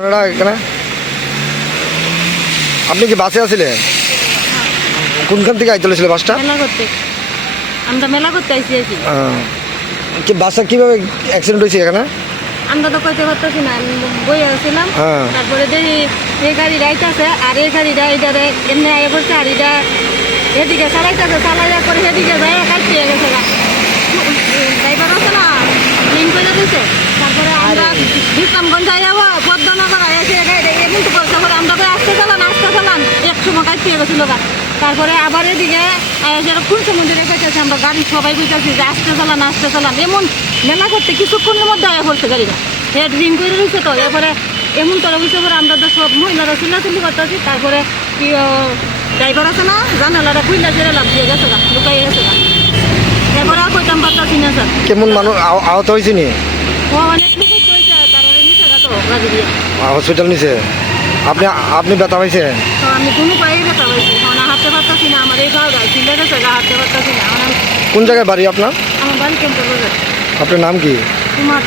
আপনারা এখানে আপনি কি বাসে আসছিলেন? কোনখান থেকে আইতে ছিল বাসটা? মেলা করতে আমরা মেলা করতে আইসি কি বাসটা কিভাবে অ্যাক্সিডেন্ট হয়েছে এখানে? আমরা তো কইতে পারতেছি না, আমি বই আসছিলাম। হ্যাঁ। তারপরে দেখি এই গাড়ি রাইতেছে আর এই গাড়িটা এইটারে এমনি আগে পড়ছে আর এটা এদিকে চালাইতেছে, চালাইয়া করে সেদিকে যায় কাটিয়ে গেছে। ড্রাইভার আছে না লিঙ্ক করে দিচ্ছে। তারপরে আমরা বিশ্রামগঞ্জ যাই যাবো পদ্মনগর এসে এমন তো করছে পরে আমরা আসতে চালান এক সময় কাটিয়ে গেছিল। তারপরে আবার এদিকে কোন সমুদ্রে রেখেছে আমরা গাড়ি সবাই বুঝতেছি যে আসতে চালান এমন মেলা করতে কিছুক্ষণের মধ্যে আয়া পড়ছে গাড়িটা হেড রিং করে রয়েছে। তো এরপরে এমন তোরা বুঝতে পারে আমরা তো সব মহিলারা চিল্লাচিল্লি করতেছি। তারপরে কি ড্রাইভার আছে না জানালাটা খুললে ছেড়ে লাভ দিয়ে গেছে লুকাই গেছে। এরপরে আর কইতাম পারতাছি না স্যার। কেমন মানুষ আহত হয়েছে নি? ও অনেক লোক কইছে তারা নিচে গেতো গাড়ি দিয়ে হসপিটাল নিছে। আপনি ব্যথা পাইছেন? তো আমি কোনো পায়ে ব্যথা পাইছি, এখন হাঁটতে পারতাছি না। আমার এই গাড়ি চিল্লে গেছে হাঁটতে পারতাছি না। কোন জায়গায় বাড়ি আপনার? আমার বাড়ি কেমন আপনার নাম কি? তোমার